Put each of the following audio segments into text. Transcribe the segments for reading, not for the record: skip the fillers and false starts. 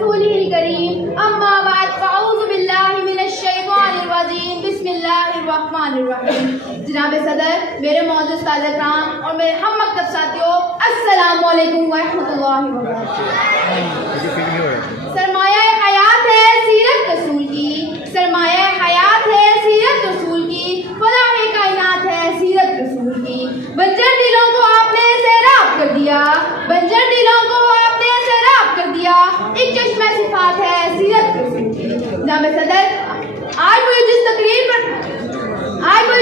रसूलिहिल करीम अम्मा बाद फ़अऊज़ु बिल्लाहि मिनश शैतानिर रजीम बिस्मिल्लाहिर रहमानिर रहीम। जनाब सदर, मेरे मौजूद ताज़ा कराम और मेरे हम मकतब साथियों, अस्सलामु अलैकुम व रहमतुल्लाहि व बरकातुहू। सरमाया हयात है सीरत रसूल की, सरमाया हयात है सीरत रसूल की, फलाह कायनात है सीरत रसूल की। बंजर दिलों को आपने सैराब कर दिया, बंजर दिलों को आपने सैराब कर दिया, एक चश्मा सिफात है सीरत रसूल की। जनाब सदर, आज मुझे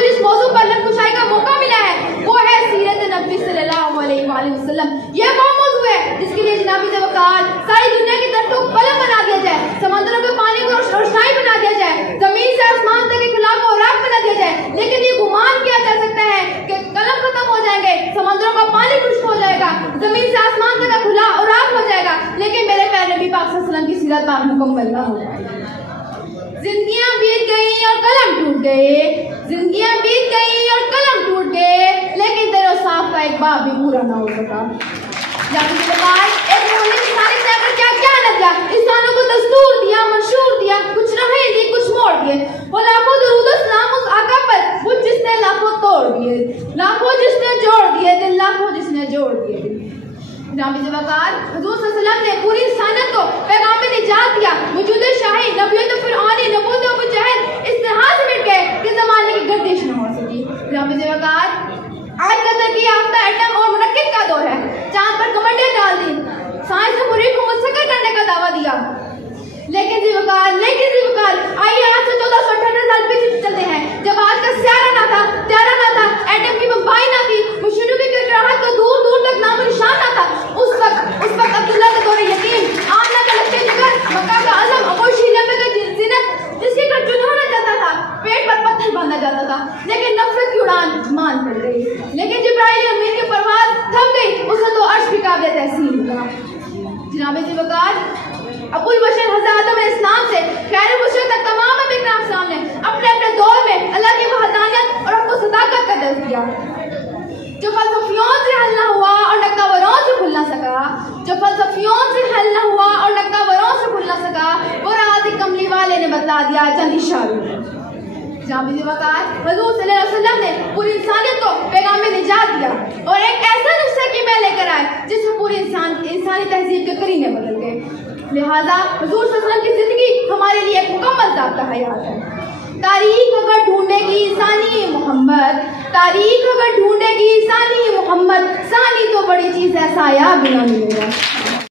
जिस मौजू पर लफ्ज़ का मौका मिला है वो है सीरत नबी सल्लल्लाहु अलैहि वसल्लम। यह वो मौजू है जिसके लिए जनाबी वकार सारी दुनिया की दरख्तों को कलम बना दिया जाए, समंदरों के पानी को रोशनाई बना दिया जाए, जमीन से आसमान तक के खुला को राख बना दिया जाए। लेकिन ये गुमान किया जा सकता है कि कलम खत्म हो जाएंगे, समंदरों का पानी खुश्क हो जाएगा, जमीन से आसमान तक का खुला और राख हो जाएगा, लेकिन मेरे प्यारे नबी पाक सल्लल्लाहु अलैहि वसल्लम की सीरत पर मुकम्मल ना हो जाएगी। जिंदगियां बीत गई और कलम टूट गए, जिंदगियां बीत गई और कलम टूट गए, लेकिन तेरे साफ का एक बाप भी पूरा ना हो सका। क्या क्या न दिया, इंसानों को दस्तूर दिया, मंशूर दिया, कुछ राहें दी, कुछ मोड़ दिए। वो लाखों दुरूद सलाम उस आका पर, वो जिसने लाखों तोड़ दिए, लाखों जिसने जोड़ दिए दिल, लाखों जिसने जोड़ दिए दिल। जनाबी वकार हुजूर सल्लल्लाहु अलैहि वसल्लम ने पूरी इंसानियत को पैगाम निजात दिया। वजूद शाही नबियत फिरौनी नबूवत अबू जहल इस तरह से मिट गए कि ज़माने की गर्दिश न हो सकी। जनाबी वकार आज का तरक्की याफ्ता एटम और मुनक्किद का दौर है। चांद पर कमंडियां डाल दी, साइंस ने मुरीद को मुस्तकिल करने का दावा दिया। लेकिन जीवकार आइए आज से 1498 साल पीछे चलते हैं, जब आज का स्यारा ना था, त्यारा ना था, एटम की बम्बाई ना थी, मुशरिकों की गिड़गिड़ाहट तो दूर दूर तक नामो निशान ना था। उस वक्त अब्दुल्लाह के दौरे यतीम, आमना का लश्कर जिगर, मक्का का आज़म, अबू शीलम का ज़ीनत, जिसके घर चुना होना जाता था, पेट पर पत्थर बांधा जाता था, लेकिन नफरत की उड़ान मान पड़ गई। लेकिन जिब्राइल अमीन की परवाज़ थम गई, उसने तो अर्श भी काबिल तहसीन हुआ। जनाबे जीवकार अबुल बशर हज़रत आदम अलैहिस्सलाम से खैर मुशरिक तक तमाम इकराम सामने अपने अपने दौर में अल्लाह की वहदानियत और आपको सदाकत का दर्ज दिया। जो फलसफियों से हल न हुआ और नक्कावरों से खुल न सका, जो फलसफियों से हल न हुआ और नक्कावरों से खुल न सका, वो राज़ कमली वाले ने बता दिया चंद इशारों में। जाबिज़ वकार हुजूर सल्लल्लाहु अलैहि वसल्लम ने पूरी इंसानियत को पैगाम में निजात दिया और एक ऐसा नुस्खा की मैं लेकर आए जिसमें पूरी इंसानी तहजीब के करीने बदल गए। लिहाजा हुजूर सल्लल्लाहु अलैहि वसल्लम की जिंदगी हमारे लिए एक मुकम्मल ज़ाब्ता हयात है। तारीख अगर ढूंढेगी इंसानी मोहम्मद, तारीख अगर ढूंढेगी इंसानी मोहम्मद, सानी तो बड़ी चीज़ है साया भी ना मिलेगा।